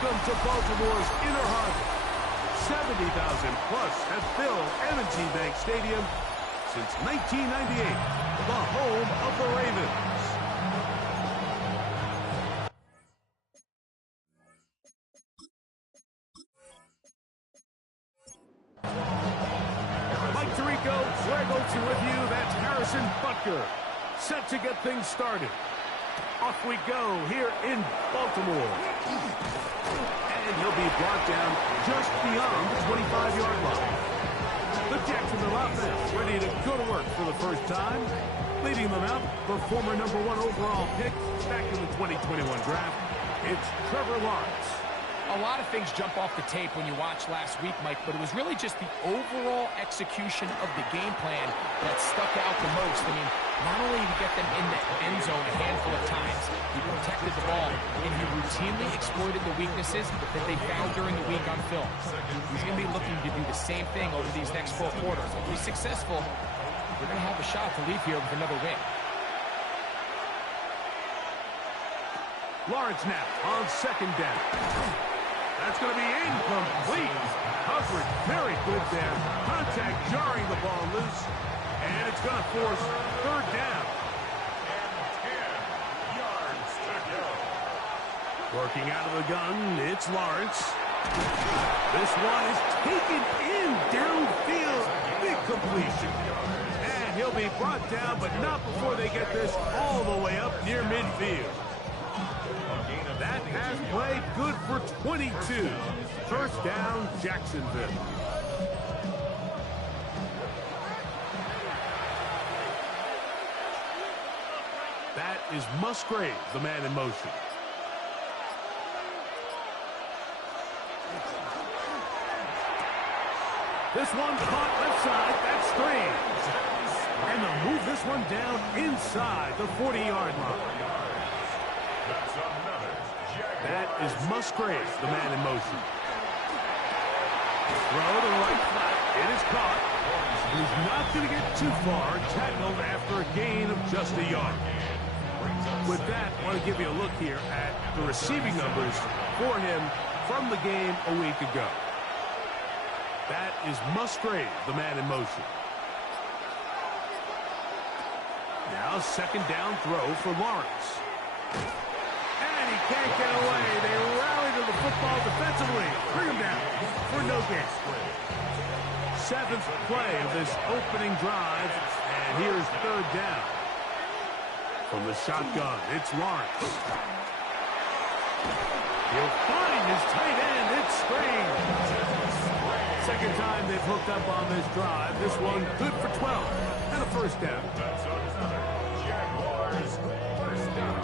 Welcome to Baltimore's Inner Harbor. 70,000 plus have filled M&T Bank Stadium since 1998, the home of the Ravens. Mike Tirico, Greg Olsen with you. That's Harrison Butker, set to get things started. Off we go here in Baltimore. And he'll be brought down just beyond the 25-yard line. The Jacksonville offense ready to go to work for the first time. Leading them out, the former #1 overall pick back in the 2021 draft. It's Trevor Lawrence. A lot of things jump off the tape when you watch last week, Mike, but it was really just the overall execution of the game plan that stuck out the most. I mean, not only did he get them in the end zone a handful of times, he protected the ball, and he routinely exploited the weaknesses that they found during the week on film. He's going to be looking to do the same thing over these next 4 quarters. If he's successful, we're going to have a shot to leave here with another win. Lawrence now on second down. That's going to be incomplete. Coverage very good there. Contact jarring the ball loose. And it's going to force third down. And 10 yards to go. Working out of the gun, it's Lawrence. This one is taken in downfield. Big completion. And he'll be brought down, but not before they get this all the way up near midfield. That pass play good for 22. First down, Jacksonville. That is Musgrave, the man in motion. This one caught left side. That's 3. And they'll move this one down inside the 40-yard line. That is Musgrave, the man in motion. Throw to the right flat. It is caught. He's not going to get too far. Tackled after a gain of just a yard. With that, I want to give you a look here at the receiving numbers for him from the game a week ago. That is Musgrave, the man in motion. Now, second down throw for Lawrence. And he can't get away. They rally to the football defensively. Bring him down for no gain. 7th play of this opening drive. And here's third down. From the shotgun, it's Lawrence. He'll find his tight end. It's Strange. Second time they've hooked up on this drive. This one good for 12. And a first down. Jaguars, first down.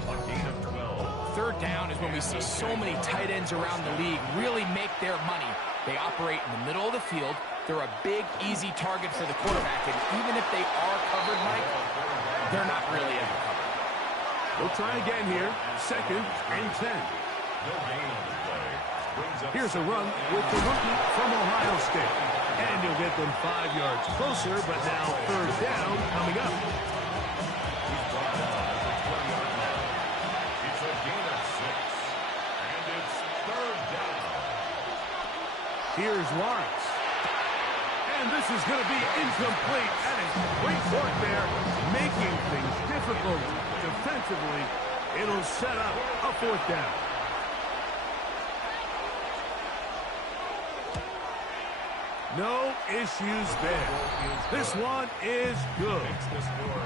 A gain of 12. Third down is when we see so many tight ends around the league really make their money. They operate in the middle of the field. They're a big, easy target for the quarterback. And even if they are covered, Mike, they're not really ever covered. We'll try again here. Second and 10. Here's a run with the rookie from Ohio State. And he'll get them 5 yards closer, but now third down coming up. It's a gain of 6. And it's third down. Here's Lawrence. And this is going to be incomplete. That is great work there, making things difficult defensively. It'll set up a fourth down. No issues there. This one is good.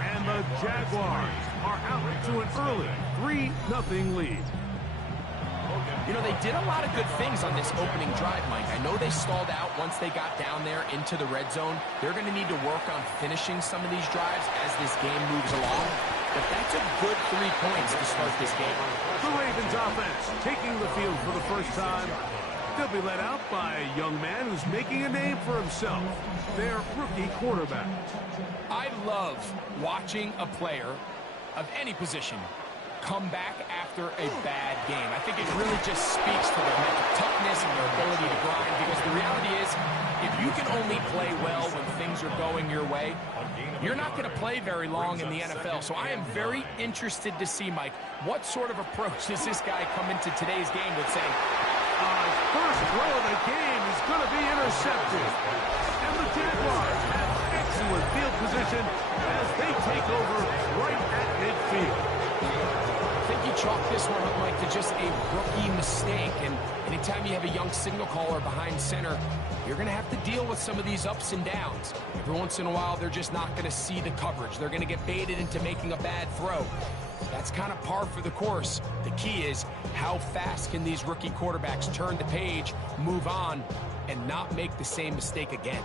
And the Jaguars are out to an early 3-0 lead. You know, they did a lot of good things on this opening drive, Mike. I know they stalled out once they got down there into the red zone. They're going to need to work on finishing some of these drives as this game moves along. But that's a good 3 points to start this game. The Ravens offense taking the field for the first time. They'll be led out by a young man who's making a name for himself, their rookie quarterback. I love watching a player of any position come back after a bad game. I think it really just speaks to their mental toughness and their ability to grind, because the reality is, if you can only play well when things are going your way, you're not going to play very long in the NFL. So I am very interested to see, Mike, what sort of approach does this guy come into today's game with, saying, his first throw of the game is going to be intercepted. And the Jaguars have excellent field position as they take over right at midfield. I think you chalk this one up, Mike, to just a rookie mistake. And anytime you have a young signal caller behind center, you're going to have to deal with some of these ups and downs. Every once in a while, they're just not going to see the coverage. They're going to get baited into making a bad throw. That's kind of par for the course. The key is, how fast can these rookie quarterbacks turn the page, move on, and not make the same mistake again?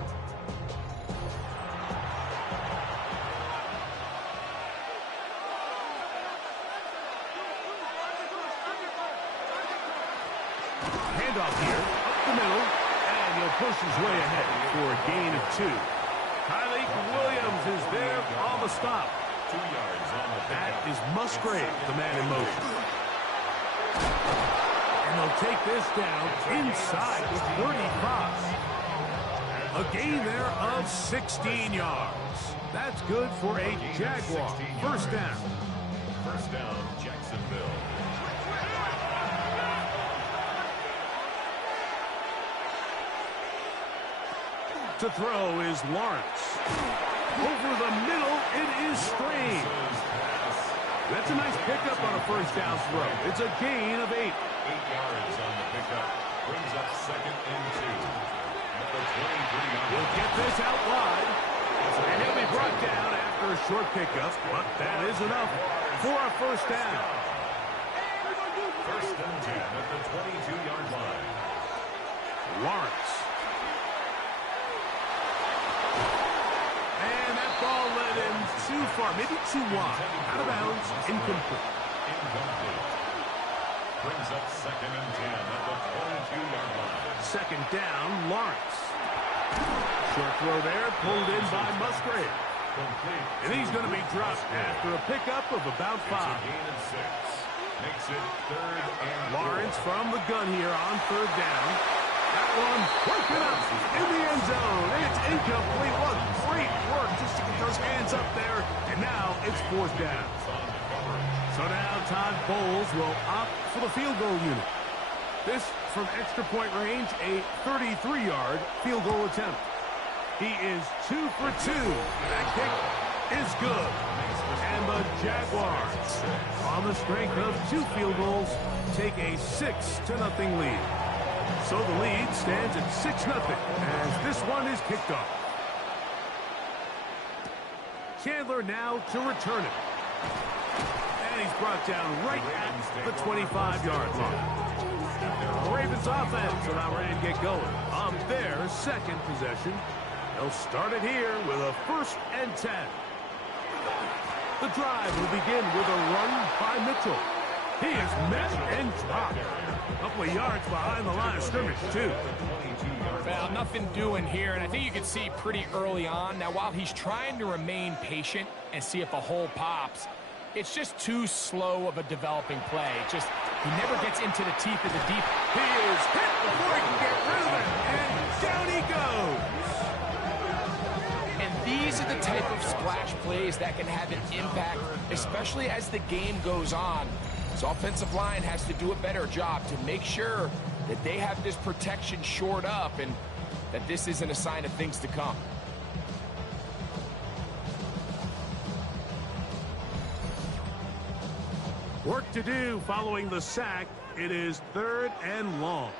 Handoff here, up the middle, and he'll push his way ahead for a gain of 2. Tyleek Williams is there on the stop. 2 yards on the That is Musgrave, the man in motion. And they'll take this down inside the 35. A gain there of 16 yards. That's good for a Jaguar. First down. First down, Jacksonville. To throw is Lawrence. Over the middle, it is Strange. That's a nice pickup on a first down throw. It's a gain of 8. 8 yards on the pickup. Brings up 2nd and 2. At the 23-yard. He'll get this out wide. And he'll be brought down after a short pickup. But that is enough for a first down. First and 10 at the 22-yard line. Lawrence. And that ball led him too far, maybe too wide. Out of bounds, incomplete. Incomplete. Brings up 2nd and 10 at the 22-yard line. Second down, Lawrence. Short throw there, pulled in by Musgrave. Complete. And he's going to be dropped after a pickup of about 5. It's a gain of 6. Makes it 3rd and 4. Lawrence from the gun here on 3rd down. That one broken up in the end zone. And it's incomplete. What great work just to get those hands up there. And now it's 4th down. So now Todd Bowles will opt for the field goal unit. This from extra point range, a 33-yard field goal attempt. He is 2 for 2. That kick is good. And the Jaguars, on the strength of 2 field goals, take a 6-0 lead. So the lead stands at 6-0 as this one is kicked off. Chandler now to return it. And he's brought down right at the 25-yard line. The Ravens offense are now ready to get going on their 2nd possession. They'll start it here with a 1st and 10. The drive will begin with a run by Mitchell. He is met and dropped. A couple of yards behind the line of scrimmage, too. Well, nothing doing here, and I think you can see pretty early on. Now, while he's trying to remain patient and see if a hole pops, it's just too slow of a developing play. He never gets into the teeth of the deep. He is hit before he can get rid of it, and down he goes. And these are the type of splash plays that can have an impact, especially as the game goes on. This offensive line has to do a better job to make sure that they have this protection shored up and that this isn't a sign of things to come. Work to do following the sack. It is 3rd and long.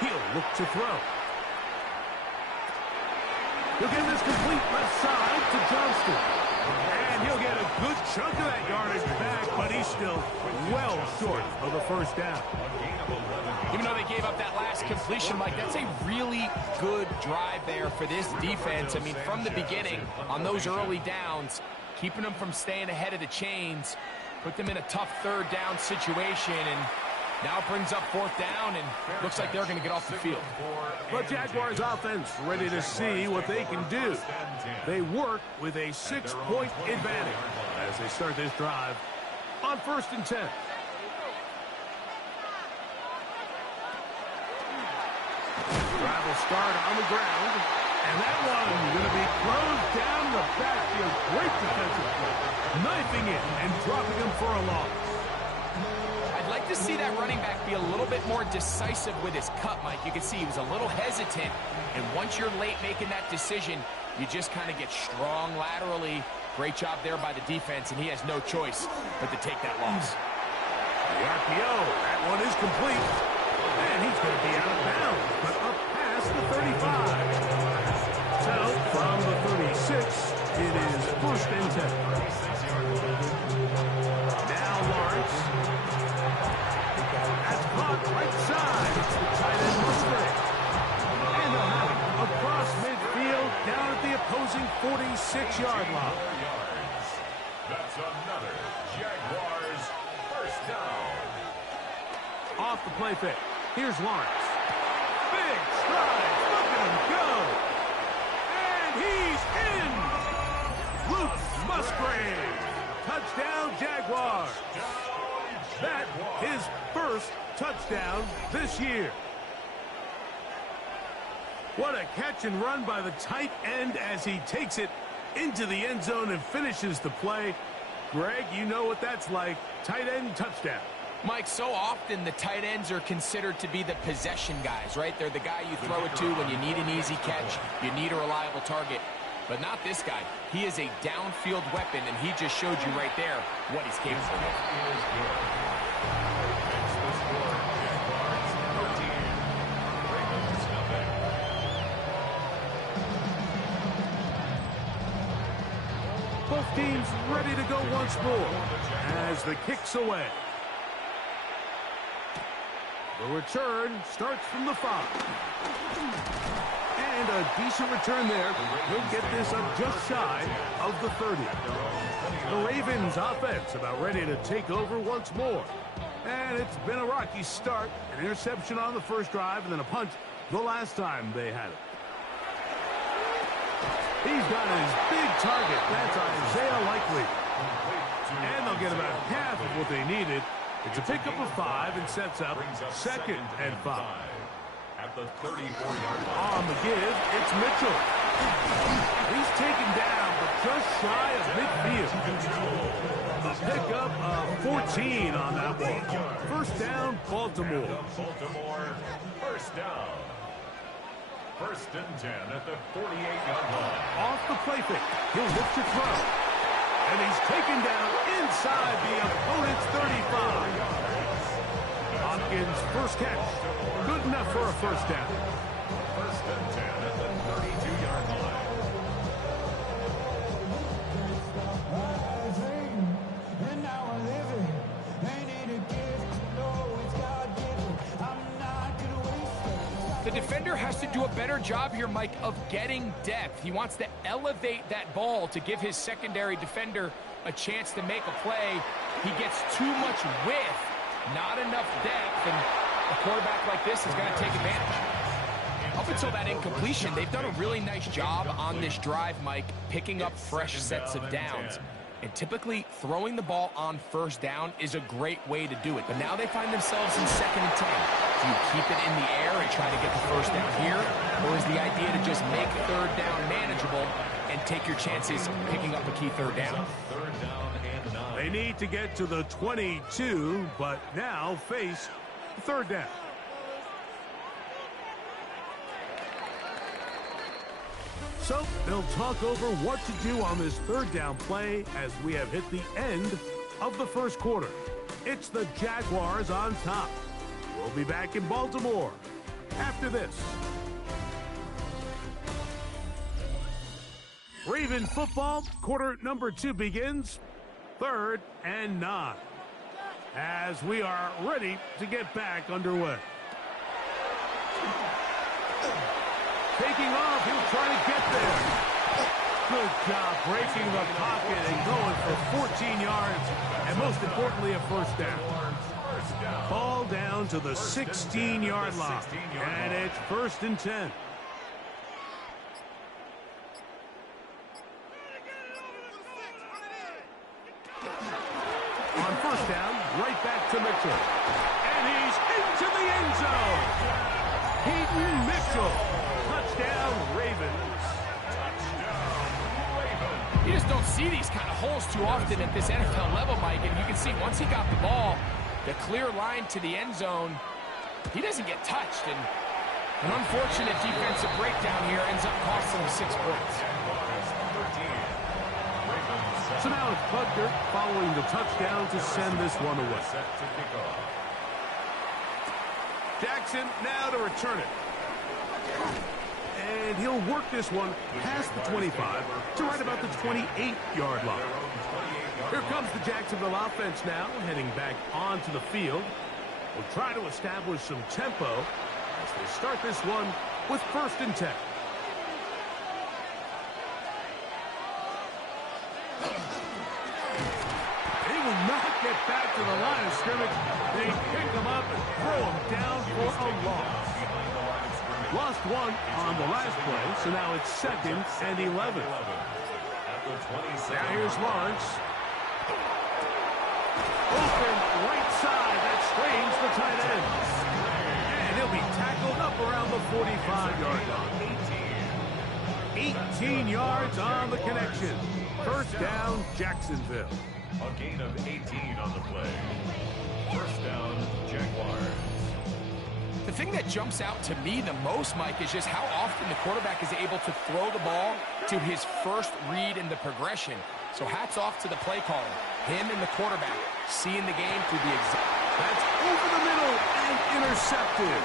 He'll look to throw. He'll get this complete left side to Johnston. And he'll get a good chunk of that yardage back, but he's still well short of the first down. Even though they gave up that last completion, Mike, that's a really good drive there for this defense. I mean, from the beginning, on those early downs, keeping them from staying ahead of the chains, put them in a tough 3rd down situation, and Now it brings up 4th down, and looks like they're going to get off the field. The Jaguars offense ready to see what they can do. They work with a 6-point advantage as they start this drive on 1st and 10. Drive will start on the ground, and that one going to be closed down the backfield. Great defensive play, knifing it and dropping him for a loss. I'd like to see that running back be a little bit more decisive with his cut, Mike. You can see he was a little hesitant, and once you're late making that decision, you just kind of get strong laterally. Great job there by the defense, and he has no choice but to take that loss. The RPO, that one is complete. And he's going to be out of bounds, but up past the 35. So, from the 36, it is 1st and 10. Now Lawrence. That's caught right side. It's the tight end Musgrave. And they'll have it across midfield down at the opposing 46-yard line. That's another Jaguars 1st down. Off the play fake. Here's Lawrence. Big stride. Look at him go. And he's in. Luke Musgrave. Touchdown, Jaguars. That his 1st touchdown this year. What a catch and run by the tight end as he takes it into the end zone and finishes the play. Greg, you know what that's like. Tight end touchdown. Mike, so often the tight ends are considered to be the possession guys, right? They're the guy you throw it to when you need an easy catch, you need a reliable target. But not this guy. He is a downfield weapon, and he just showed you right there what he's capable of. Both teams ready to go once more as the kick's away. The return starts from the 5. And a decent return there. He'll get this up just shy of the 30. The Ravens offense about ready to take over once more. And it's been a rocky start. An interception on the first drive and then a punt the last time they had it. He's got his big target. That's Isaiah Likely. And they'll get about half of what they needed. It's a pickup of 5 and sets up 2nd and 5. At the 34-yard line. On the give, it's Mitchell. He's taken down, but just shy of midfield. A pickup of 14 on that one. 1st down, Baltimore. Baltimore, 1st down. 1st and 10 at the 48-yard line. Off the play fake. He'll look to throw. And he's taken down inside the opponent's 35. Hopkins' 1st catch. Good enough for a 1st down. 1st and 10 at the 32-yard line. The defender has to do a better job here, Mike, of getting depth. He wants to elevate that ball to give his secondary defender a chance to make a play. He gets too much width, not enough depth, and a quarterback like this is going to take advantage. Up until that incompletion, they've done a really nice job on this drive, Mike, picking up fresh sets of downs. And typically, throwing the ball on 1st down is a great way to do it. But now they find themselves in 2nd and 10. Do you keep it in the air and try to get the 1st down here? Or is the idea to just make 3rd down manageable and take your chances picking up a key 3rd down? 3rd down and 9. They need to get to the 22, but now face 3rd down. So they'll talk over what to do on this 3rd down play as we have hit the end of the 1st quarter. It's the Jaguars on top. We'll be back in Baltimore after this. Raven football, quarter number 2 begins. 3rd and 9. As we are ready to get back underway. Taking off, he'll try to get there. Good job breaking the pocket and going for 14 yards, and most importantly, a 1st down. Ball down to the 16-yard line. And it's 1st and 10. On 1st down, right back to Mitchell. And he's into the end zone. Peyton Mitchell. Touchdown, Ravens. You just don't see these kind of holes too often at this NFL level, Mike. And you can see once he got the ball, the clear line to the end zone, he doesn't get touched. And an unfortunate defensive breakdown here ends up costing him 6 points. So now it's Butker following the touchdown to send this one away. Jackson now to return it. And he'll work this one past the 25 to right about the 28-yard line. Here comes the Jacksonville offense now, heading back onto the field. We'll try to establish some tempo as they start this one with 1st and 10. They will not get back to the line of scrimmage. They pick them up and throw them down for a loss. Lost one on the last play, so now it's 2nd and 11. Now here's Lawrence. Open right side. That strains the tight end. And he'll be tackled up around the 45-yard line. 18 yards on the connection. 1st down, Jacksonville. A gain of 18 on the play. 1st down, Jaguars. The thing that jumps out to me the most, Mike, is just how often the quarterback is able to throw the ball to his first read in the progression. So hats off to the play caller. Him and the quarterback seeing the game through the exact. That's over the middle and intercepted.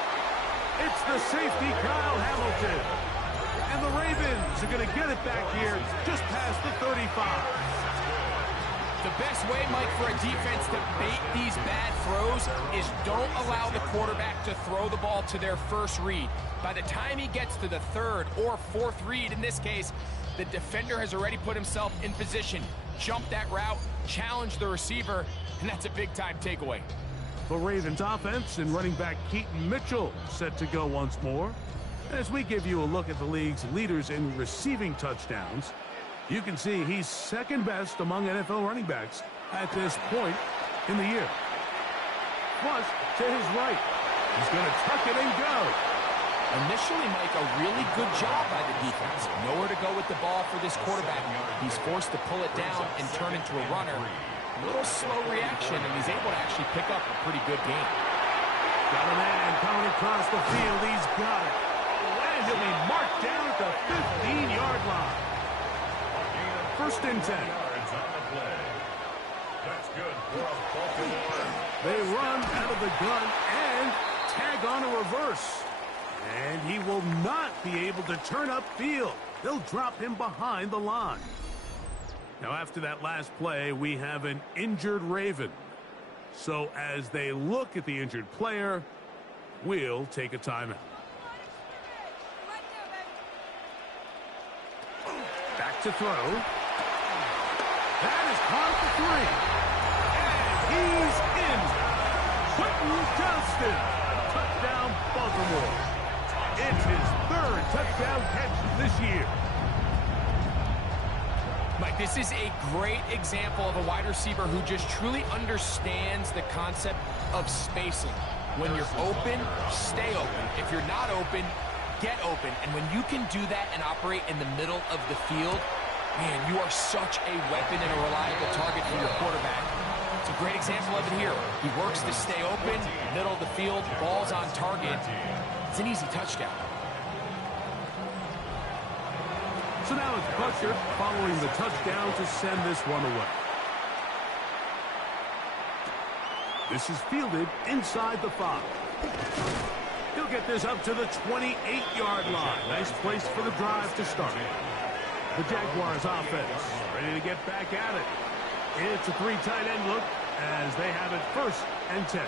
It's the safety, Kyle Hamilton. And the Ravens are going to get it back here just past the 35. The best way, Mike, for a defense to bait these bad throws is don't allow the quarterback to throw the ball to their first read. By the time he gets to the 3rd or 4th read, in this case, the defender has already put himself in position, jump that route, challenge the receiver, and that's a big-time takeaway. The Ravens offense and running back Keaton Mitchell set to go once more. As we give you a look at the league's leaders in receiving touchdowns, you can see he's 2nd best among NFL running backs at this point in the year. Flush to his right. He's going to tuck it and go. Initially, Mike, a really good job by the defense. Nowhere to go with the ball for this quarterback. He's forced to pull it down and turn into a runner. A little slow reaction, and he's able to actually pick up a pretty good game. Got a man coming across the field. He's got it. And he'll be marked down at the 15-yard line. 1st and 10. That's good for a Baltimore. They run out of the gun and tag on a reverse. And he will not be able to turn upfield. They'll drop him behind the line. Now, after that last play, we have an injured Raven. So as they look at the injured player, we'll take a timeout. Back to throw. That is caught for 3. And he's in. Quentin Johnston. Touchdown, Baltimore. It's his 3rd touchdown catch this year. Mike, this is a great example of a wide receiver who just truly understands the concept of spacing. When you're open, stay open. If you're not open, get open. And when you can do that and operate in the middle of the field, man, you are such a weapon and a reliable target for your quarterback. It's a great example of it here. He works to stay open, middle of the field, ball's on target. It's an easy touchdown. So now it's Butker following the touchdown to send this one away. This is fielded inside the 5. He'll get this up to the 28-yard line. Nice place for the drive to start. The Jaguars offense ready to get back at it. It's a 3 tight end look as they have it 1st and 10.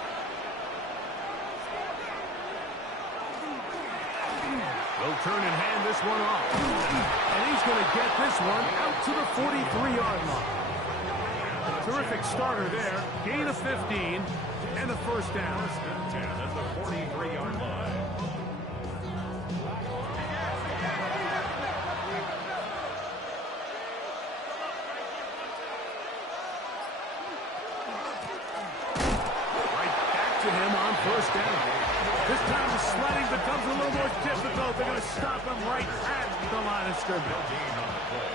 They'll turn and hand this one off. And he's going to get this one out to the 43-yard line. Terrific starter there. Gain of 15 and a first down. First and 10 at the 43-yard line. Right back to him on first down. This time the sledding becomes a little more difficult. They're going to stop him right at the line of scrimmage. No gain on the play.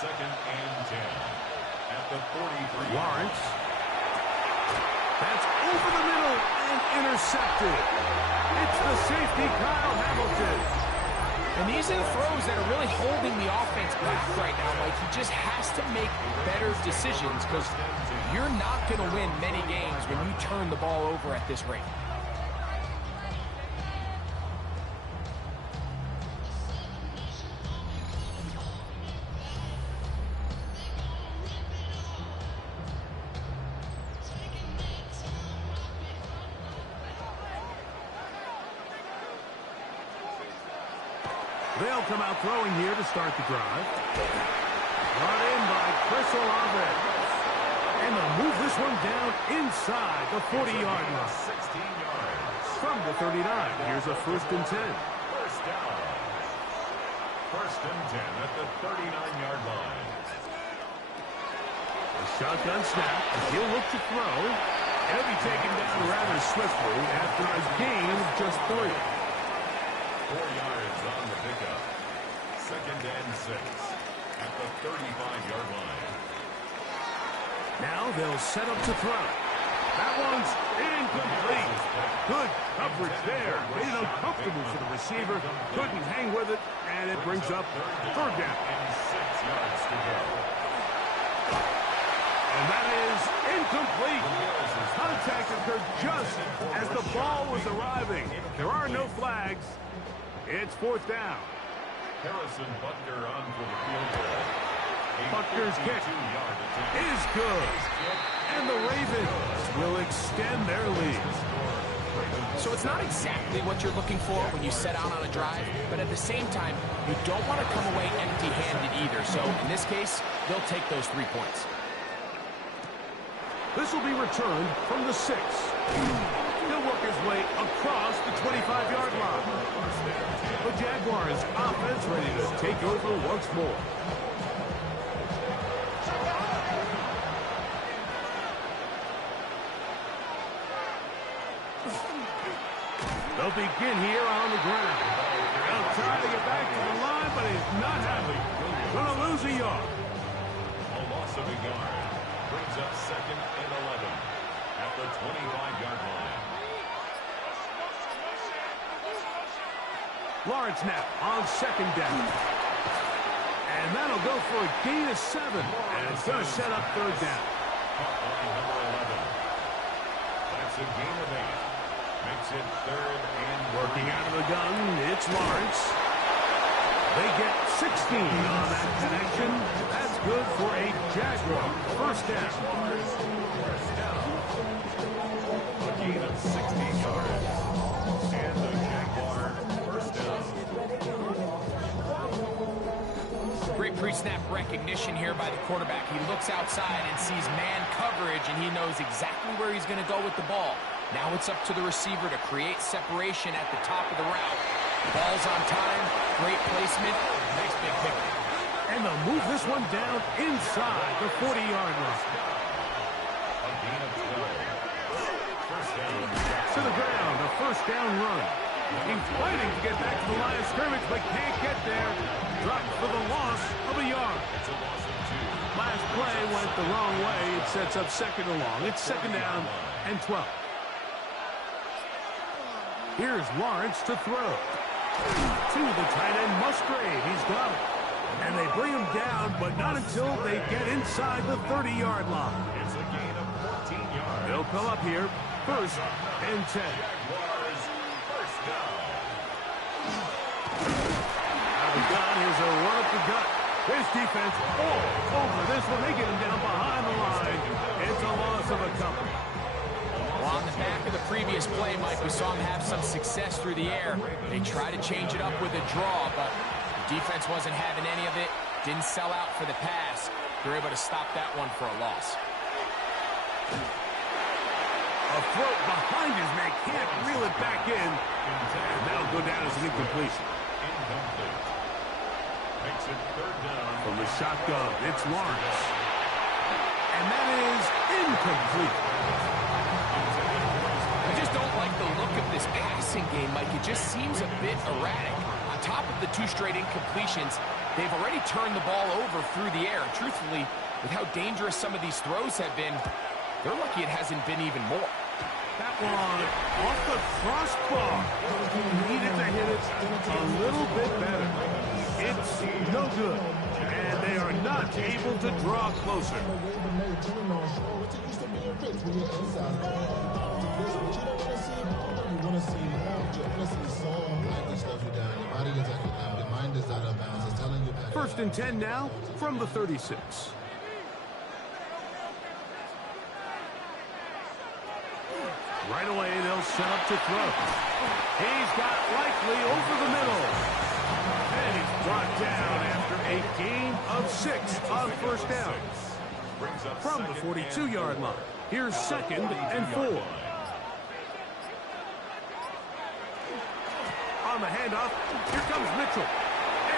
Second and 10 at the 43. Lawrence. That's over the middle and intercepted. It's the safety, Kyle Hamilton. And these are the throws that are really holding the offense back right now, Mike. He just has to make better decisions because you're not going to win many games when you turn the ball over at this rate. They'll come out throwing here to start the drive. Brought in by Chris Olave. And they'll move this one down inside the 40-yard line. 16 yards. From the 39, here's a first and 10. First down. First and 10 at the 39-yard line. A shotgun snap. He'll look to throw. And he'll be taken down rather swiftly after a gain of just 3. 4 yards on the pickup. Second and 6 at the 35-yard line. Now they'll set up to throw. That one's incomplete. Good coverage there. Made it uncomfortable for the receiver. Couldn't hang with it, and it brings up third down. And 6 yards to go. And that is incomplete. Contact occurred just as the ball was arriving. There are no flags. It's fourth down. Harrison Butker on for the field goal. Butker's kick is good. And the Ravens will extend their lead. So it's not exactly what you're looking for when you set out on a drive, but at the same time, you don't want to come away empty-handed either. So in this case, they'll take those 3 points. This will be returned from the 6. He'll work his way across the 25-yard line. The Jaguars offense ready to take over once more. They'll begin here on the ground. They'll try to get back to the line, but he's not happy. Gonna lose a yard. A loss of a yard brings up second and 11 at the 25-yard line. Lawrence now on second down. And that'll go for a gain of 7. And it's going to set up third down. Line number 11. That's a gain of 8. Makes it third and Working out of the gun, it's Lawrence. They get 16 on that connection. That's good for a Jaguar first down. a gain of 60 yards. And the Jaguar first down. Great pre-snap recognition here by the quarterback. He looks outside and sees man coverage, and he knows exactly where he's going to go with the ball. Now it's up to the receiver to create separation at the top of the route. Ball's on time, great placement, nice big pickup. And they'll move this one down inside the 40-yard line. A gain of 12. First down. To the ground, a first down run. He's fighting to get back to the line of scrimmage, but can't get there. Dropped for the loss of a yard. It's a loss of 2. Last play went the wrong way. It sets up second and long. It's second down and 12. Here's Lawrence to throw. To the tight end, Musgrave. He's got it. And they bring him down, but not until they get inside the 30-yard line. It's a gain of 14 yards. They'll come up here, first and 10. Jaguars first down. Out of the gun, here's a run up the gut. His defense all over this one. They get him down behind the line. It's a loss of a couple. Well, on the back of the previous play, Mike, we saw him have some success through the air. They tried to change it up with a draw, but the defense wasn't having any of it. Didn't sell out for the pass. They're able to stop that one for a loss. A throw behind his man, can't reel it back in. And that'll go down as an incompletion. Incomplete. Makes it third down. From the shotgun, it's Lawrence. And that is incomplete. I just don't like the look of this passing game, Mike. It just seems a bit erratic. On top of the 2 straight incompletions, they've already turned the ball over through the air. Truthfully, with how dangerous some of these throws have been, they're lucky it hasn't been even more. That one off the crossbar. Needed to hit it a little bit better. It's no good. And they are not able to draw closer. First and 10 now from the 36. Right away, they'll set up to throw. He's got Likely over the middle. And he's brought down after a gain of 6 on first down. From the 42-yard line, here's 2nd and 4. On the handoff, here comes Mitchell.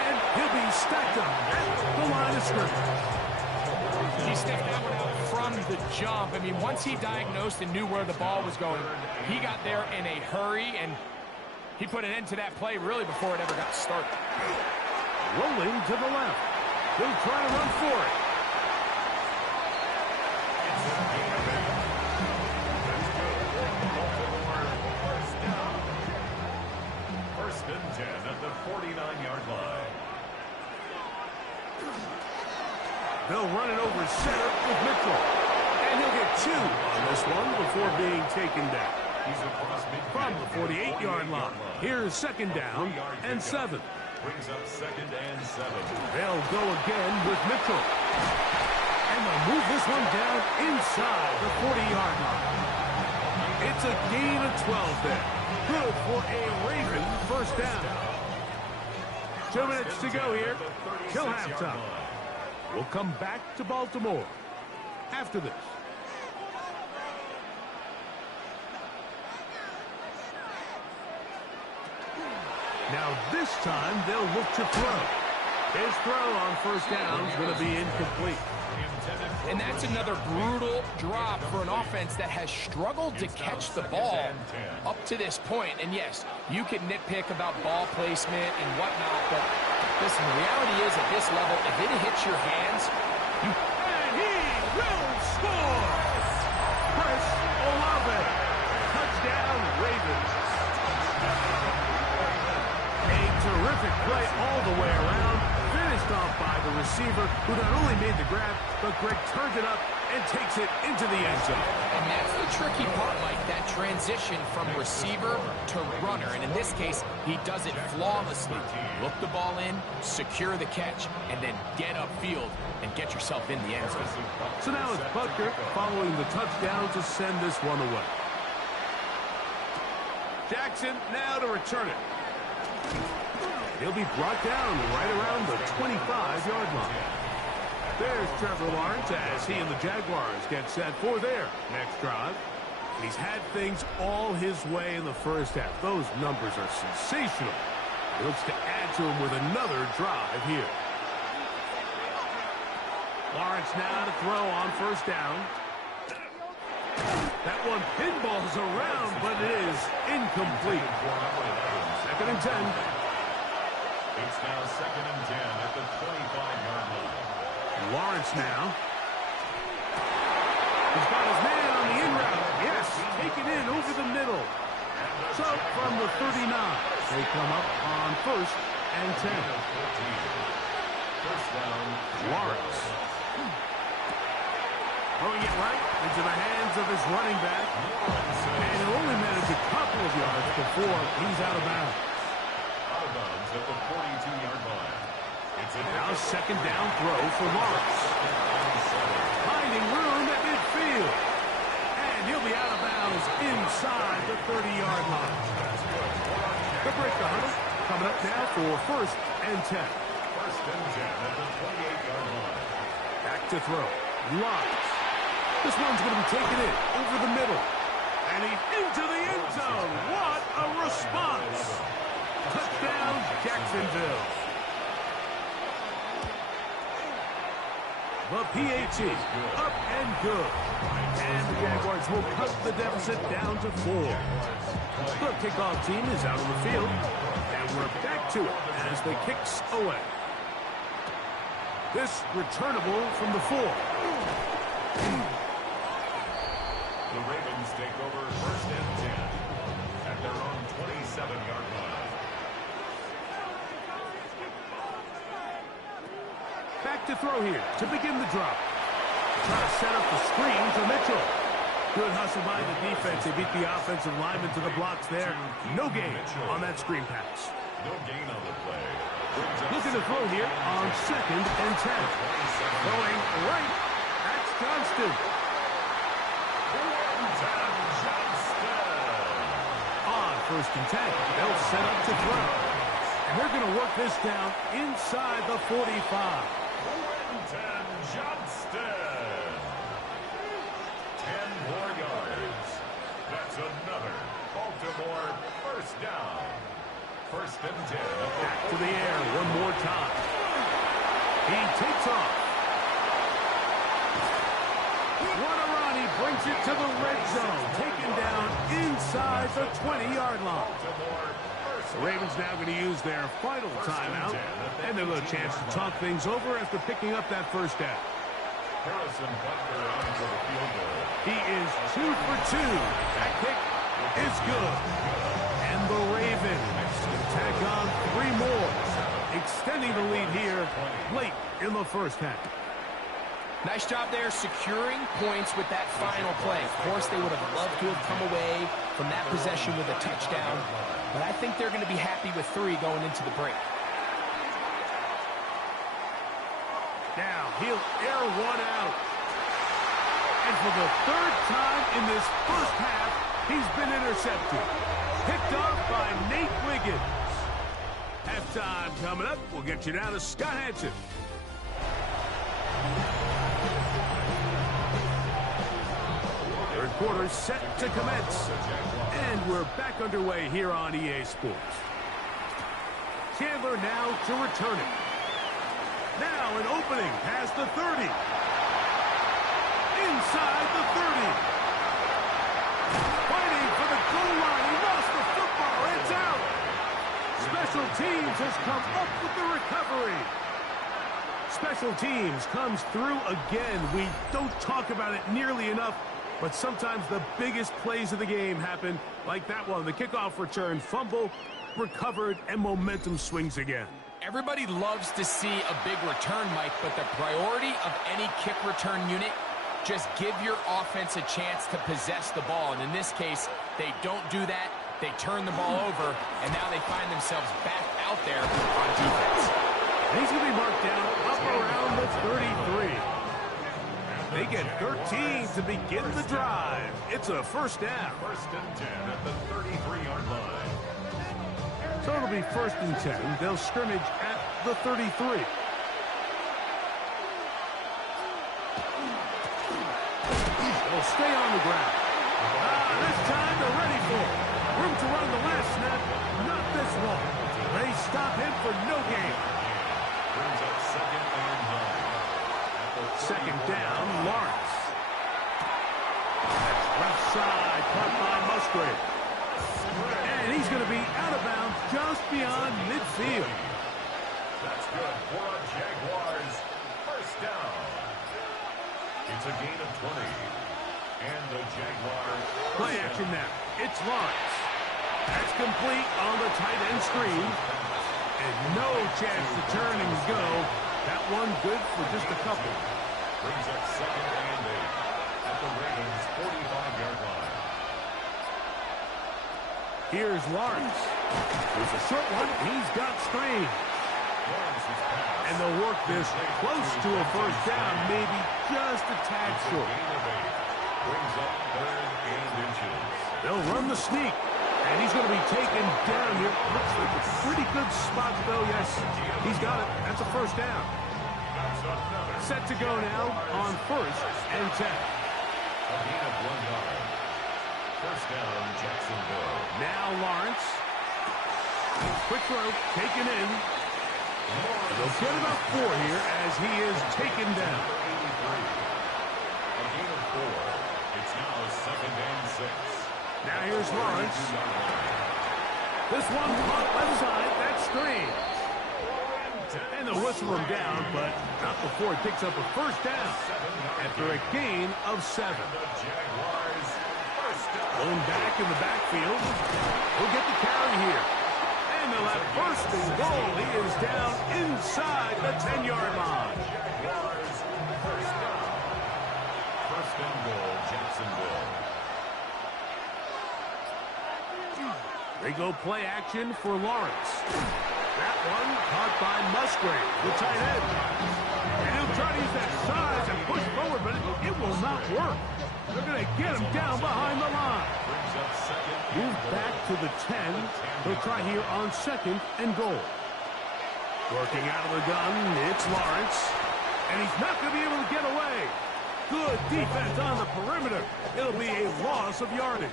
And he'll be stacked up at the line of scrimmage. He stepped that one out from the jump. I mean, once he diagnosed and knew where the ball was going, he got there in a hurry, and he put an end to that play really before it ever got started. Rolling to the left. He'll try to run for it. First and 10 at the 49-yard line. They'll run it over center with Mitchell. And he'll get 2 on this one before being taken down. From the 48-yard line, here's 2nd down and 7. Brings up 2nd and 7. They'll go again with Mitchell. And they'll move this one down inside the 40-yard line. It's a gain of 12 there. Good for a Raven first down. 2 minutes to go here till halftime. We'll come back to Baltimore after this. Now this time they'll look to throw. His throw on first down is going to be incomplete. And that's another brutal drop for an offense that has struggled to catch the ball up to this point. And yes, you can nitpick about ball placement and whatnot, but listen, the reality is at this level, if it hits your hands, And he will score! Chris Olave. Touchdown, Ravens. A terrific play all the way around. Finished off by the receiver, who not only made the grab, but Greg turned it up and takes it into the end zone. and that's the tricky part, Mike, that transition from receiver to runner. And in this case, he does it flawlessly. Look the ball in, secure the catch, and then get upfield and get yourself in the end zone. So now it's Butker following the touchdown to send this one away. Jackson now to return it. He'll be brought down right around the 25-yard line. There's Trevor Lawrence as he and the Jaguars get set for their next drive. He's had things all his way in the first half. Those numbers are sensational. He looks to add to them with another drive here. Lawrence now to throw on first down. That one pinballs around, but it is incomplete. 2nd and 10. It's now 2nd and 10 at the 25-yard line. Lawrence now. He's got his man on the in route. Yes, taken in over the middle. So from the 39, they come up on 1st and 10. First down, Lawrence. Throwing it right into the hands of his running back. And he'll only manage a couple of yards before he's out of bounds. Out of bounds at the 42-yard line. It's Now 2nd down throw for Lawrence. Finding room at midfield. And he'll be out of bounds inside the 30-yard line. The break the huddle coming up now for 1st and 10. 1st and 10 at the 28-yard line. Back to throw. Lawrence. This one's going to be taken in over the middle. And he's into the end zone. What a response. Touchdown, Jacksonville. The PAT, up and good. And the Jaguars will cut the deficit down to 4. The kickoff team is out on the field. And we're back to it as the kicks away. This returnable from the 4. The Ravens take over 1st and 10 at their own 27-yard line. Back to throw here to begin the drop. Try to set up the screen to Mitchell. Good hustle by the defense. They beat the offensive lineman to the blocks there. No gain on that screen pass. No gain on the play. Looking to throw here on 2nd and 10. Throwing right. That's Johnston. On 1st and 10, they'll set up to throw. And they're going to work this down inside the 45. Johnston. 10 more yards. That's another Baltimore 1st down. 1st and 10. Back to the air one more time. He takes off. What a run. He brings it to the red zone. Taken down inside the 20-yard line. The Ravens now going to use their final timeout. And they'll have a chance to talk things over after picking up that 1st down. Harrison Butker on for the field goal. He is 2 for 2. That kick is good. And the Ravens tack on 3 more, extending the lead here late in the 1st half. Nice job there securing points with that final play. Of course, they would have loved to have come away from that possession with a touchdown, but I think they're going to be happy with 3 going into the break. Now he'll air one out. And for the 3rd time in this 1st half, he's been intercepted. Picked off by Nate Wiggins. Halftime coming up. We'll get you down to Scott Hansen. Third quarter set to commence. And we're back underway here on EA Sports. Chandler now to return it. Now an opening past the 30. Inside the 30. Fighting for the goal line. He lost the football. It's out. Special teams has come up with the recovery. Special teams comes through again. We don't talk about it nearly enough, but sometimes the biggest plays of the game happen like that one. The kickoff return, fumble, recovered, and momentum swings again. Everybody loves to see a big return, Mike, but the priority of any kick return unit, just give your offense a chance to possess the ball. And in this case, they don't do that. They turn the ball over, and now they find themselves back out there on defense. And he's going to be marked down up around the 33. They get 13 to begin the drive. It's a 1st down. 1st and 10 at the 33-yard line. So it'll be 1st and 10. They'll scrimmage at the 33. They'll stay on the ground. This time they're ready for it. Room to run the last snap. Not this one. They stop him for no gain. Brings up 2nd and 9. 2nd down, Lawrence. That's left side, caught by Musgrave. And he's going to be out of bounds just beyond midfield. That's good for a Jaguars 1st down. It's a gain of 20. And the Jaguars. Play action now. It's Lawrence. That's complete on the tight end screen. And no chance to turn and go. That one good for just a couple. Brings up 2nd and 8 at the Ravens' 45-yard line. Here's Lawrence. With a short one, he's got Strange. And they'll work this close to a 1st down, maybe just a tad short. Brings up 3rd and inches. They'll run the sneak. And he's going to be taken down here. Looks like a pretty good spot, though. Yes, he's got it. That's a 1st down. Set to go now on 1st and 10. gain of 1 yard. First down, Jacksonville. Now Lawrence. Quick throw, taken in. They'll get about 4 here as he is taken down. A gain of 4. It's now 2nd and 6. Now here's Lawrence. This one caught left side. That's strange. And they'll whistle him down, but not before he picks up a first down after a gain of 7. Going back in the backfield. He'll get the carry here. And they'll have first and goal. He is down inside the 10-yard line. First and goal, Jacksonville. They go play action for Lawrence. That one caught by Musgrave, the tight end. And he'll try to use that size and push forward, but it will not work. They're going to get him down behind the line. Move back to the 10. They'll try here on 2nd and goal. Working out of the gun, it's Lawrence. And he's not going to be able to get away. Good defense on the perimeter. It'll be a loss of yardage.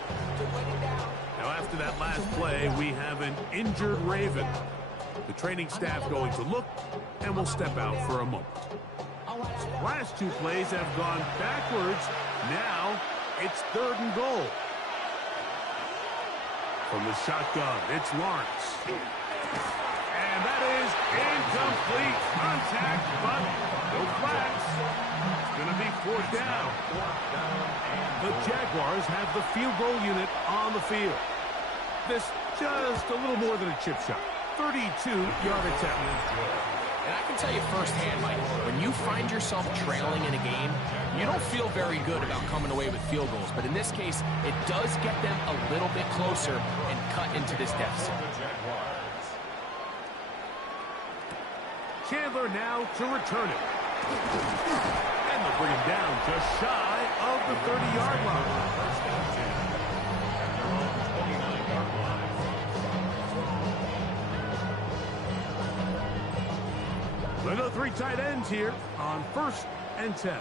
Now, after that last play, we have an injured Raven. The training staff going to look, and will step out for a moment. Last 2 plays have gone backwards. Now, it's 3rd and goal. From the shotgun, it's Lawrence. And that is incomplete. Contact, but no flags. It's going to be 4th down. The Jaguars have the field goal unit on the field. This just a little more than a chip shot. 32-yard attempt. And I can tell you firsthand, Mike, when you find yourself trailing in a game, you don't feel very good about coming away with field goals. But in this case, it does get them a little bit closer and cut into this deficit. Chandler now to return it. And they'll bring him down just shy of the 30-yard line. They'll go 3 tight ends here on 1st and 10.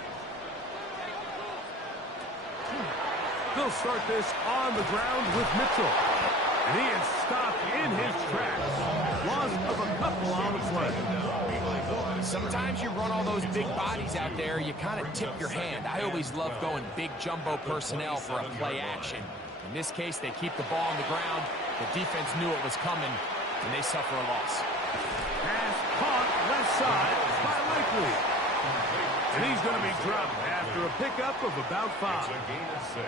They'll start this on the ground with Mitchell. And he is stopped in his tracks. Loss of a couple on the play. Sometimes you run all those big bodies out there, you kind of tip your hand. I always love going big jumbo personnel for a play action. In this case, they keep the ball on the ground. The defense knew it was coming, and they suffer a loss. Pass caught left side by Likely. And he's going to be dropped after a pickup of about 5. It's a gain of 6.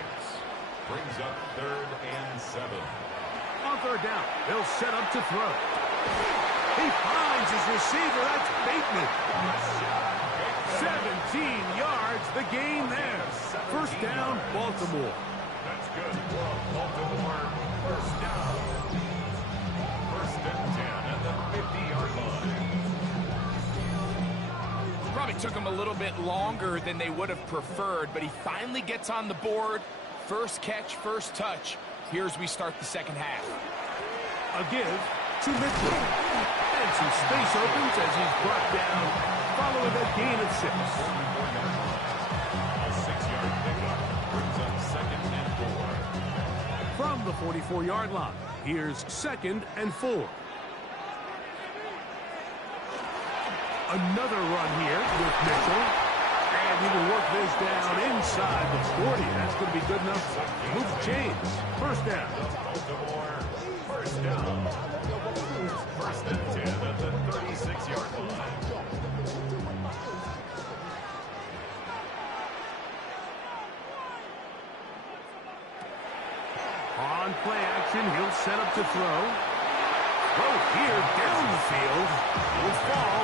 Brings up 3rd and 7. On 3rd down, they'll set up to throw. He finds his receiver. That's Bateman. 17 yards, the gain there. First down, Baltimore. That's good. Baltimore, first down. 1st and 10 at the 50-yard line. Probably took him a little bit longer than they would have preferred, but he finally gets on the board. First catch, first touch. Here's we start the second half. A give to Mitchell. And some space opens as he's brought down following a gain of 6. A 6-yard pickup brings up 2nd and 4. From the 44-yard line, here's 2nd and 4. Another run here with Mitchell. And he will work this down inside the 40. That's going to be good enough to move the chains. First down. Baltimore, first down. 1st and 10 at the 36-yard line. On play action, he'll set up to throw. Throw here down the field. Will fall.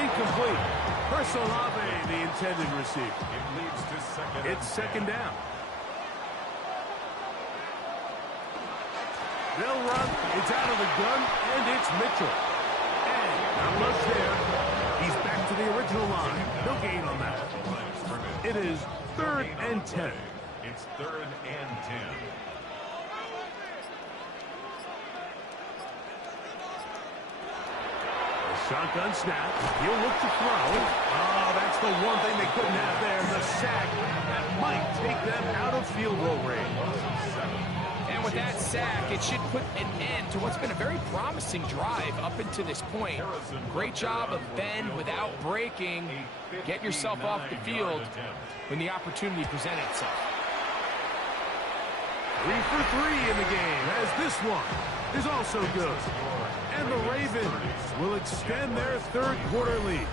Incomplete. Chris Olave, the intended receiver. It leads to 2nd. It's 2nd down. They'll run. It's out of the gun, and it's Mitchell. And not much there. He's back to the original line. No gain on that. It is 3rd and 10. It's 3rd and 10. Shotgun snap. He'll look to throw. Oh, that's the one thing they couldn't have there. The sack that might take them out of field goal range. And with that sack, it should put an end to what's been a very promising drive up until this point. Great job of bend without breaking. Get yourself off the field when the opportunity presented itself. 3 for 3 in the game, as this one is also good. And the Ravens will extend their third quarter lead.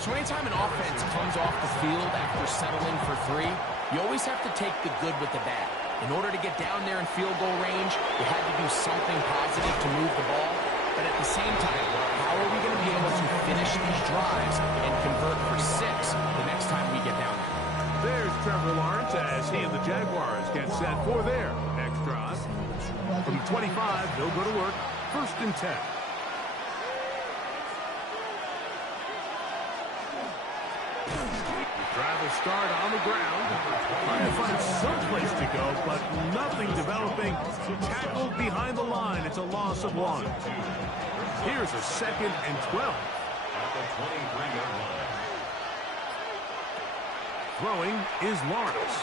So anytime an offense comes off the field after settling for 3, you always have to take the good with the bad. In order to get down there in field goal range, you had to do something positive to move the ball. But at the same time, how are we going to be able to finish these drives and convert for 6 the next time we get down there? There's Trevor Lawrence as he and the Jaguars get set for their next drive. From 25, they'll go to work. 1st and 10. Drive will start on the ground. Trying to find some place to go, but nothing developing. Tackled behind the line. It's a loss of 1. Here's a 2nd and 12. At the 23-yard line. Throwing is Lawrence.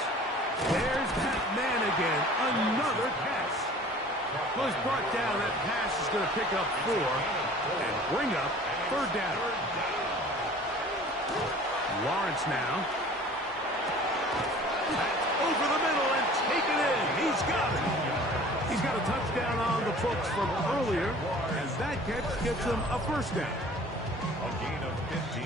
There's that man again. Another pass. Was brought down. That pass is going to pick up 4 and bring up 3rd down. Lawrence now. That's over the middle and taken in. He's got it. He's got a touchdown on the books from earlier, and that catch gets him a 1st down. A gain of 15.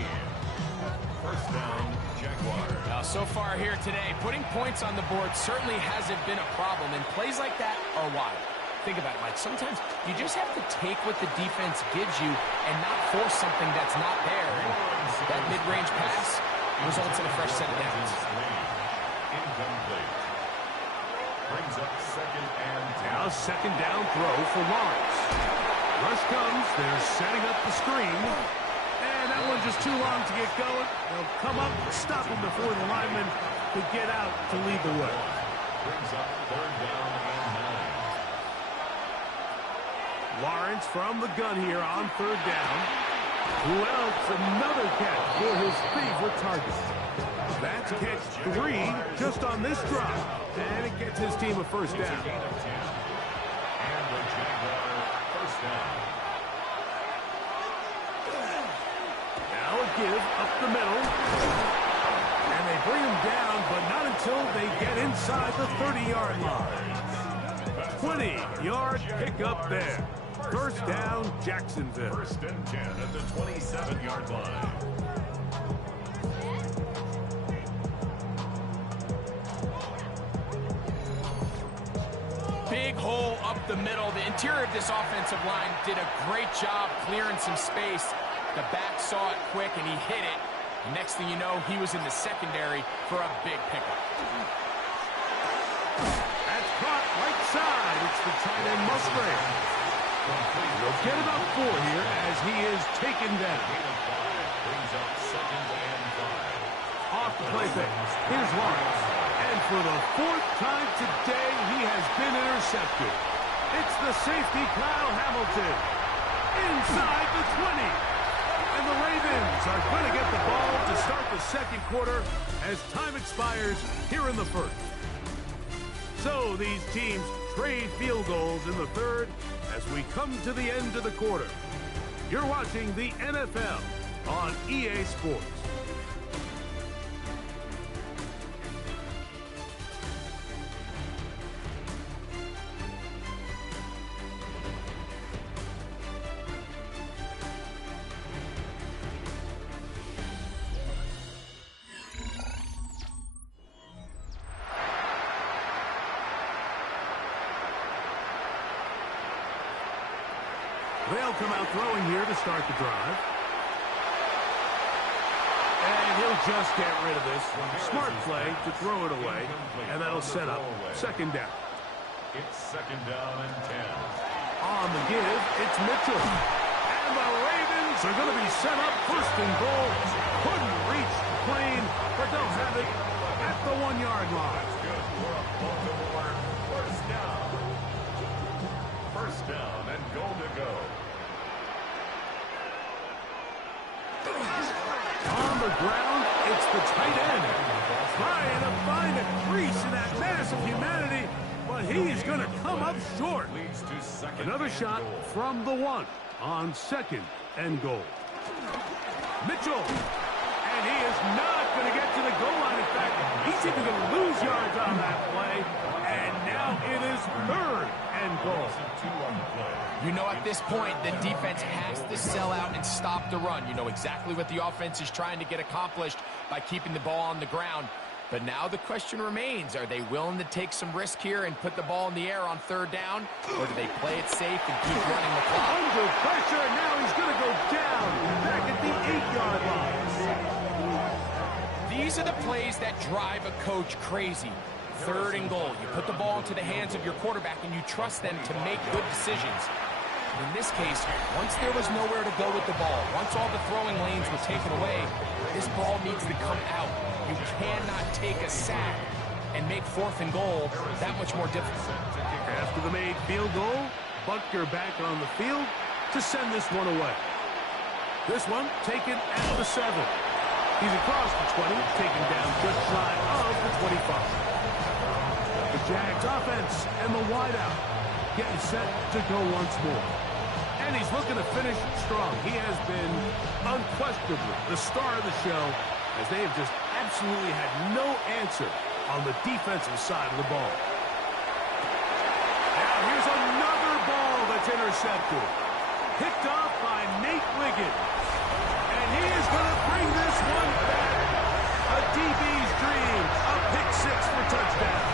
1st down, Jaguars. Now, so far here today, putting points on the board certainly hasn't been a problem, and plays like that are why. Think about it, Mike. Sometimes you just have to take what the defense gives you and not force something that's not there. And that mid-range pass results in a fresh set of downs. Incomplete. Brings up 2nd and 10. Now 2nd down throw for Lawrence. Rush comes. They're setting up the screen. And that one just too long to get going. They'll come up, stop him before the lineman could get out to lead the way. Brings up 3rd down and 9. Lawrence from the gun here on 3rd down. Who else? Another catch for his favorite target. That's catch 3 just on this drive. And it gets his team a 1st down. Gain of 10. And the Jaguar 1st down. Now a give up the middle. And they bring him down, but not until they get inside the 30-yard line. 20-yard pickup there. 1st down, Jacksonville. 1st and 10 at the 27-yard line. Big hole up the middle. The interior of this offensive line did a great job clearing some space. The back saw it quick, and he hit it. And next thing you know, he was in the secondary for a big pickup. That's caught right side. It's the tight end Musgrave. They'll get about 4 here as he is taken down. Brings up 2nd and 5. Off the play fake. Here's Lawrence. And for the 4th time today, he has been intercepted. It's the safety, Kyle Hamilton. Inside the 20. And the Ravens are going to get the ball to start the 2nd quarter as time expires here in the 1st. So these teams trade field goals in the 3rd as we come to the end of the quarter. You're watching the NFL on EA Sports. They'll come out throwing here to start the drive. And he'll just get rid of this. Smart play to throw it away. And that'll set up 2nd down. It's 2nd down and 10. On the give, it's Mitchell. And the Ravens are going to be set up 1st and goal. Couldn't reach the plane, but they'll have it at the 1-yard line. Good for a Baltimore 1st down. 1st down and goal to go. ground, it's the tight end. Trying to find a crease in that mass of humanity, but he's going to come up short. Another shot from the 1 on 2nd and goal. Mitchell. And he is not going to get to the goal line. In fact, he's even going to lose yards on that play. And now it is 3rd and goal. You know, at this point, the defense has to sell out and stop the run. You know exactly what the offense is trying to get accomplished by keeping the ball on the ground. But now the question remains, are they willing to take some risk here and put the ball in the air on 3rd down? Or do they play it safe and keep running the clock? Under pressure, and now he's going to go down back at the 8-yard line. These are the plays that drive a coach crazy. 3rd and goal. You put the ball into the hands of your quarterback and you trust them to make good decisions. In this case, once there was nowhere to go with the ball, once all the throwing lanes were taken away, this ball needs to come out. You cannot take a sack and make 4th and goal that much more difficult. After the made field goal, Butker back on the field to send this one away. This one taken at the 7. He's across the 20, taken down just shy of the 25. The Jags offense and the wideout getting set to go once more. And he's looking to finish strong. He has been unquestionably the star of the show, as they have just absolutely had no answer on the defensive side of the ball. Now here's another ball that's intercepted. Picked off by Nate Wiggins. And he is going to bring this one back. A DB's dream. A pick 6 for touchdown.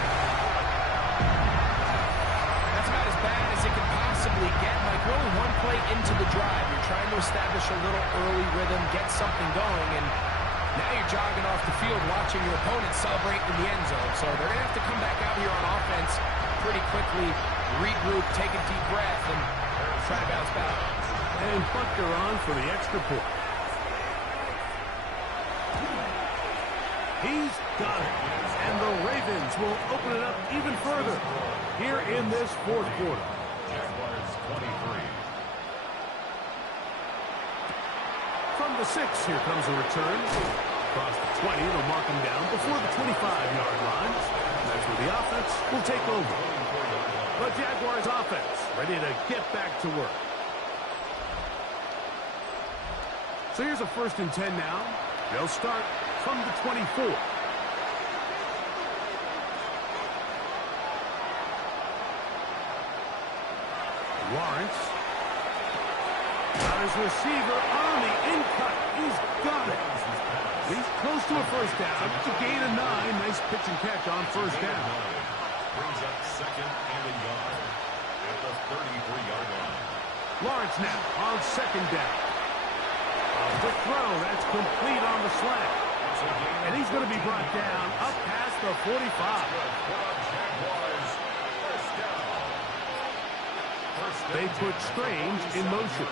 That's about as bad as it can possibly get. Like, we're only one play into the drive. You're trying to establish a little early rhythm, get something going, and now you're jogging off the field watching your opponent celebrate in the end zone. So they're going to have to come back out here on offense pretty quickly, regroup, take a deep breath, and try to bounce back. And Butker on for the extra point. He's got it. And the Ravens will open it up even further here in this 4th quarter. Jaguars 23. From the 6, here comes a return. Across the 20, they'll mark him down before the 25-yard line. That's where the offense will take over. The Jaguars offense ready to get back to work. So here's a 1st and 10 now. They'll start from the 24. Lawrence. Got his receiver on the in-cut. He's got it. He's close to a 1st down. It's a gain of 9. Nice pitch and catch on 1st down. Brings up 2nd and a yard at the 33-yard line. Lawrence now on 2nd down. The throw, that's complete on the slant. And he's going to be brought down up past the 45. They put Strange in motion.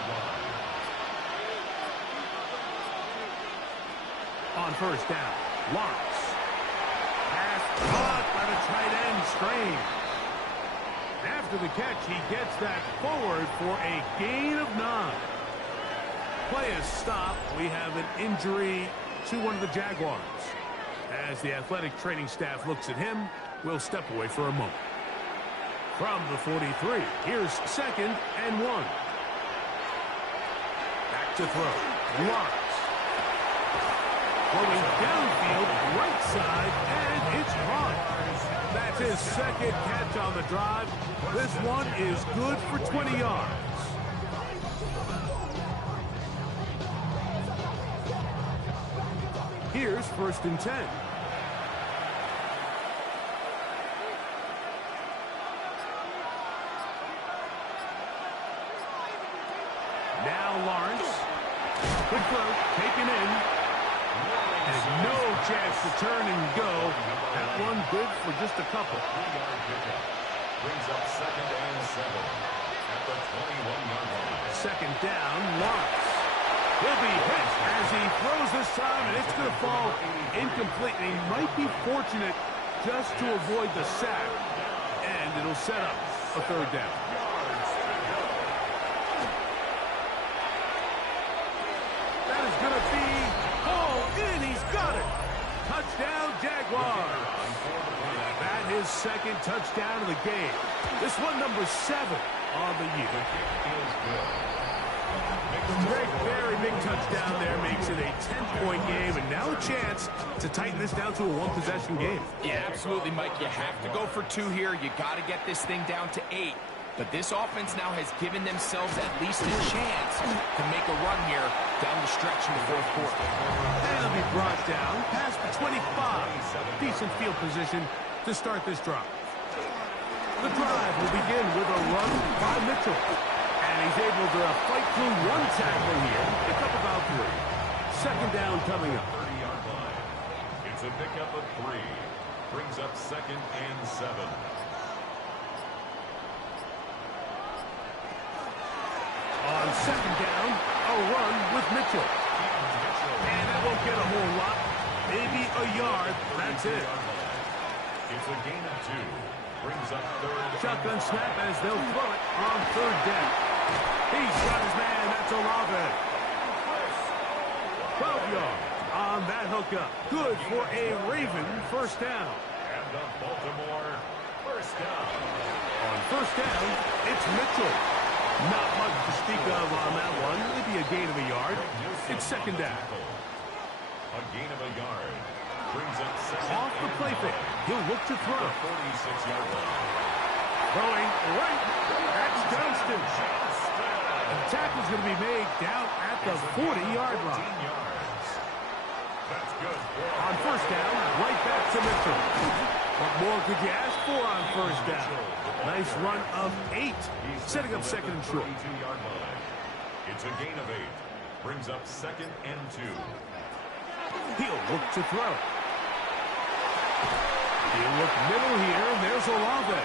On 1st down, Lawrence. Pass caught by the tight end, Strange. After the catch, he gets that forward for a gain of 9. Play is stopped. We have an injury to one of the Jaguars. As the athletic training staff looks at him, we'll step away for a moment. From the 43, here's 2nd and 1. Back to throw. Lawrence. Going downfield, right side, and it's caught. That's his 2nd catch on the drive. This one is good for 20 yards. Here's 1st and 10. Now Lawrence. Good throw, taken in. And no chance to turn and go. That one good for just a couple. 3-yard pickup. Brings up 2nd and 7 at the 21-yard line. 2nd down, Lawrence. He'll be hit as he throws this time, and it's going to fall incomplete. And he might be fortunate just to avoid the sack, and it'll set up a 3rd down. That is going to be hauled in. He Jaguars. That is second touchdown of the game. This one number 7 on the year. Very big touchdown there makes it a 10-point game, and now a chance to tighten this down to a one-possession game. Yeah, absolutely, Mike. You have to go for 2 here. You got to get this thing down to 8. But this offense now has given themselves at least a chance to make a run here down the stretch in the fourth quarter. And it'll be brought down past the 25. Decent field position to start this drive. The drive will begin with a run by Mitchell. And he's able to fight through one tackle here. Pick up about 3. Second down coming up. 30-yard line. It's a pickup of 3. Brings up second and 7. On second down, a run with Mitchell. And that won't get a whole lot. Maybe a yard. That's it. It's a gain of 2. Brings up third. Shotgun snap as they'll throw it on third down. He's got his man. That's Olave. 12 yards on that hookup. Good for a Raven first down. And the Baltimore first down. On first down, it's Mitchell. Not much to speak of on that one. Maybe a gain of a yard. It's second down. A gain of a yard. Brings up second. Off the play fake. He'll look to throw. 46-yard line. Throwing right. That's Johnston. The tackle's going to be made down at the 40-yard line. That's good. On first down, right back to Mitchell. What more could you ask for on first down? Nice run of 8. Setting up second and short. It's a gain of 8. Brings up second and 2. He'll look to throw. He'll look middle here, and there's Olave.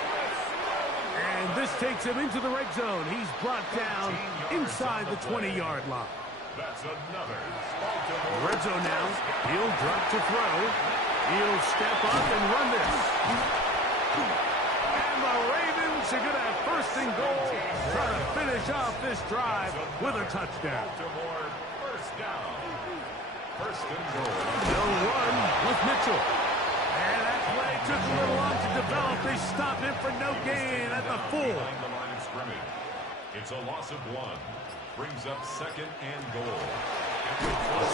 And this takes him into the red zone. He's brought down inside the 20-yard line. That's another. Red zone now. He'll drop to throw. He'll step up and run this. And the Ravens are going to have first and goal. Trying to finish off this drive with a touchdown. First down. First and goal. They'll run with Mitchell. And that play took a little long to develop. They stop him for no gain at the 4. Behind the line of scrimmage. It's a loss of 1. Brings up second and goal.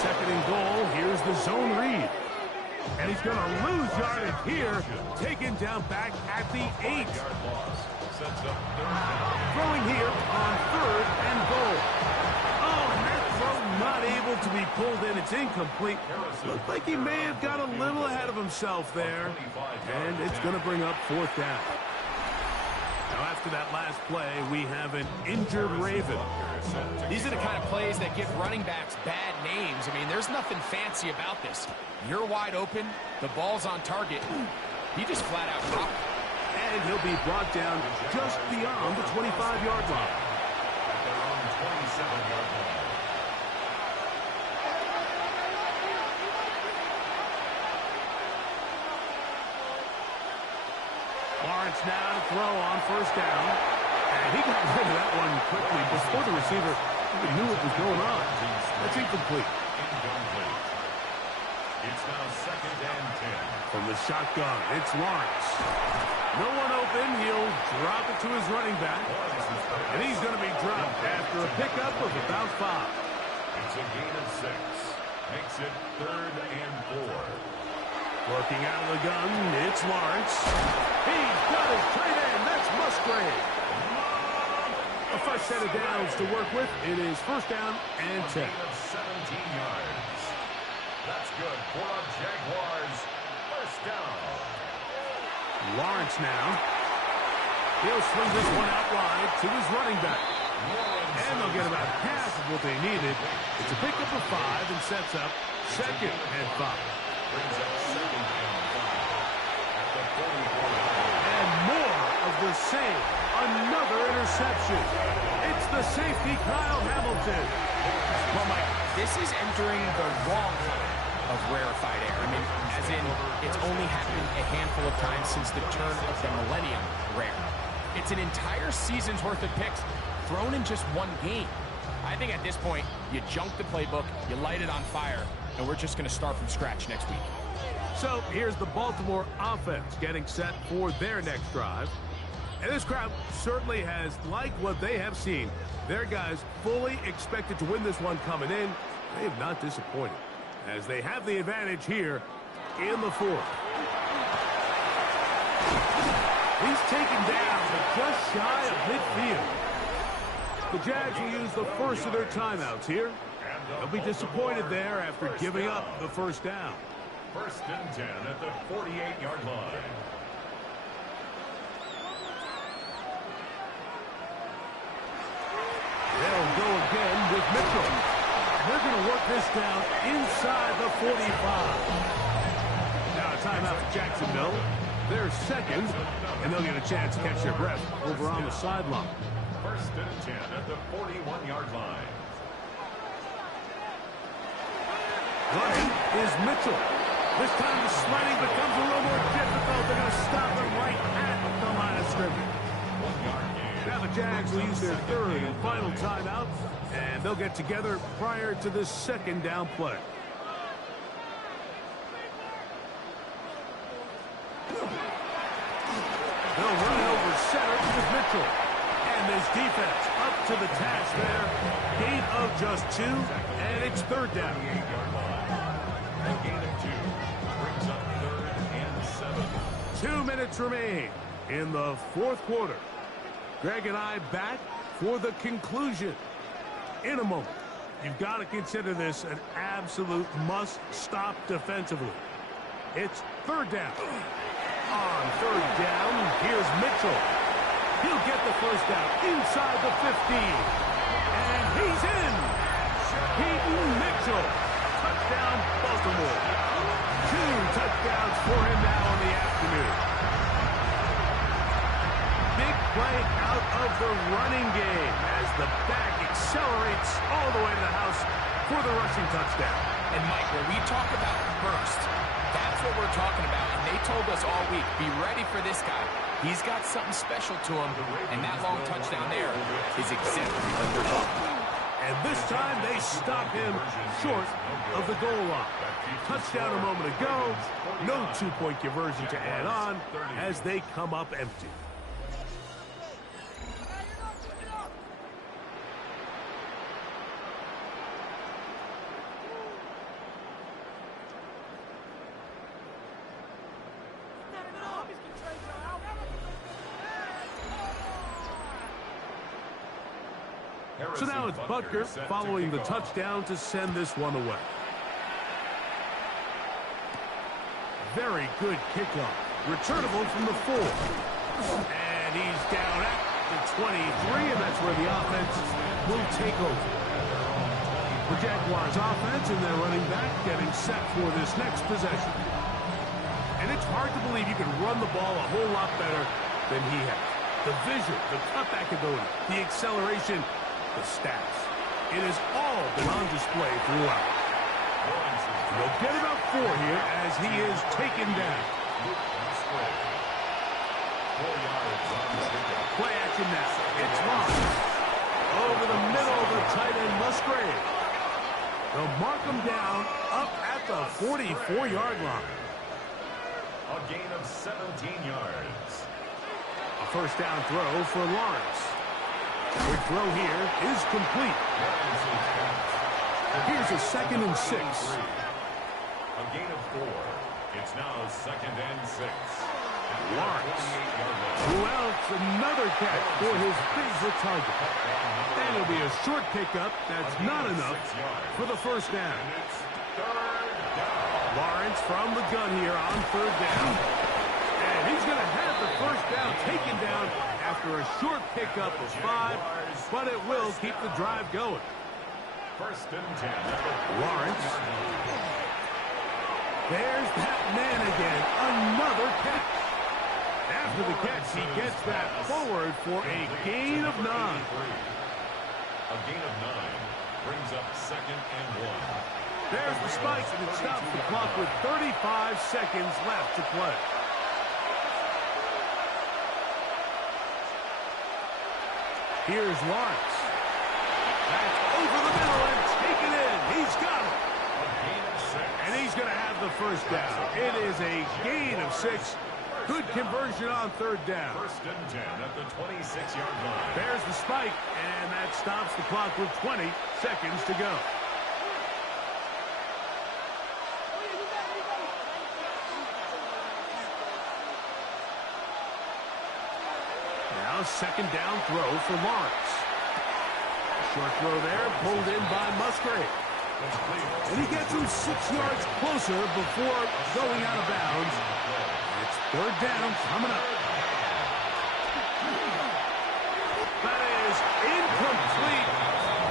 Second and goal. Here's the zone read. And he's going to lose yardage here. Taken down back at the 8. Yard loss. Sets up third down. Throwing here on third and goal. Oh, and that throw not able to be pulled in. It's incomplete. Looked like he may have got a little ahead of himself there. And it's going to bring up fourth down. Now, after that last play, we have an injured Raven. These are the kind of plays that give running backs bad names. I mean, there's nothing fancy about this. You're wide open. The ball's on target. He just flat out dropped. And he'll be brought down just beyond the 25-yard line. At their own 27-yard line. Lawrence now to throw on first down. And he got rid of that one quickly before the receiver even knew what was going on. That's incomplete. Incomplete. It's now second and 10. From the shotgun, it's Lawrence. No one open. He'll drop it to his running back. And he's going to be dropped after a pickup of about 5. It's a gain of 6. Makes it third and 4. Working out of the gun, it's Lawrence. He's got his tight end. That's Musgrave. A fresh set of downs to work with. It is first down and 10. A gain of 17 yards. That's good for a Jaguars first down. Lawrence now. He'll swing this one out wide to his running back. And they'll get about half of what they needed. It's a pickup of 5 and sets up second and 5. Brings up second and 5 at the 44. And more of the same. Another interception. It's the safety, Kyle Hamilton. Well, Mike, this is entering the wrong kind of rarefied air. I mean, as in, it's only happened a handful of times since the turn of the millennium rare. It's an entire season's worth of picks thrown in just one game. I think at this point, you junk the playbook, you light it on fire, and we're just going to start from scratch next week. So here's the Baltimore offense getting set for their next drive. And this crowd certainly has liked what they have seen. Their guys fully expected to win this one coming in. They have not disappointed, as they have the advantage here in the fourth. He's taken down to just shy of midfield. The Jags will use the first of their timeouts here. They'll be disappointed there after giving up the first down. 1st and 10 at the 48-yard line. They'll go again with Mitchell. They're going to work this down inside the 45. Now a timeout for Jacksonville. They're second, and they'll get a chance to catch their breath over on the sideline. 1st and 10 at the 41-yard line. Running is Mitchell. This time the sliding becomes a little more difficult. They're going to stop him right at the line of scrimmage. 1 yard gain. Now the Jags will use their third and final timeout, and they'll get together prior to this second down play. They'll run it over center with Mitchell. And this defense up to the task there. Gain of just 2, and it's third down. A gain of 2 brings up 3rd and 7. 2 minutes remain in the fourth quarter. Greg and I back for the conclusion in a moment. You've got to consider this an absolute must-stop defensively. It's third down. On third down, here's Mitchell. He'll get the first down inside the 15. And he's in. Peyton Mitchell. Touchdown, Baltimore. 2 touchdowns for him now in the afternoon. Big play out of the running game as the back accelerates all the way to the house for the rushing touchdown. And Mike, when we talk about burst, that's what we're talking about. And they told us all week, be ready for this guy. He's got something special to him, and that long touchdown there is exactly what they're talking about. And this time they stop him short of the goal line. Touchdown a moment ago. No two-point conversion to add on as they come up empty. So now it's Butker following the touchdown to send this one away. Very good kickoff. Returnable from the 4. And he's down at the 23, and that's where the offense will take over. The Jaguars offense and their running back getting set for this next possession. And it's hard to believe you can run the ball a whole lot better than he has. The vision, the cutback ability, the acceleration, the stats. It has all been on display throughout. They'll get about 4 here as he is taken down. Play action now. It's Lawrence. Over the middle of the tight end Musgrave. They'll mark him down up at the 44-yard line. A gain of 17 yards. A first down throw for Lawrence. The throw here is complete. Here's a 2nd and 6. A gain of 4. It's now 2nd and 6. Lawrence. Who else? Another catch for his favorite target. And it'll be a short pickup. That's not enough for the first down. Lawrence from the gun here on third down. And he's going to have the first down taken down after a short pickup of 5, but it will keep the drive going. 1st and 10. Lawrence. There's that man again. Another catch. After the catch, he gets that forward for a gain of 9. A gain of 9 brings up 2nd and 1. There's the spike, and it stops the clock with 35 seconds left to play. Here's Lawrence. That's over the middle and taken in. He's got it. A gain of And he's going to have the first down. It is a gain of 6. Good conversion on third down. First and 10 at the 26-yard line. There's the spike, and that stops the clock with 20 seconds to go. Now second down throw for Lawrence. Short throw there, pulled in by Musgrave. And he gets him 6 yards closer before going out of bounds. It's third down coming up. That is incomplete.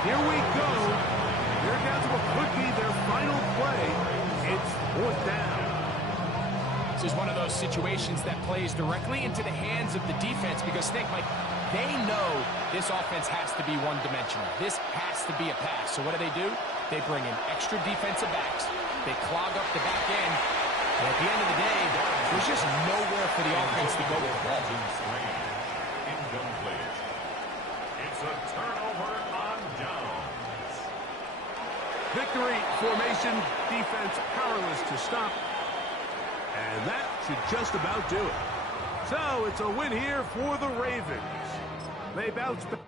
Here we go. They're down to what could be their final play. It's fourth down. This is one of those situations that plays directly into the hands of the defense because, think, Mike, they know this offense has to be one-dimensional. This has to be a pass. So what do? They bring in extra defensive backs. They clog up the back end. And at the end of the day, there's just nowhere for the offense to go with the ball. Incomplete. It's a turnover on downs. Victory formation, defense powerless to stop. And that should just about do it. So it's a win here for the Ravens. They bounce back.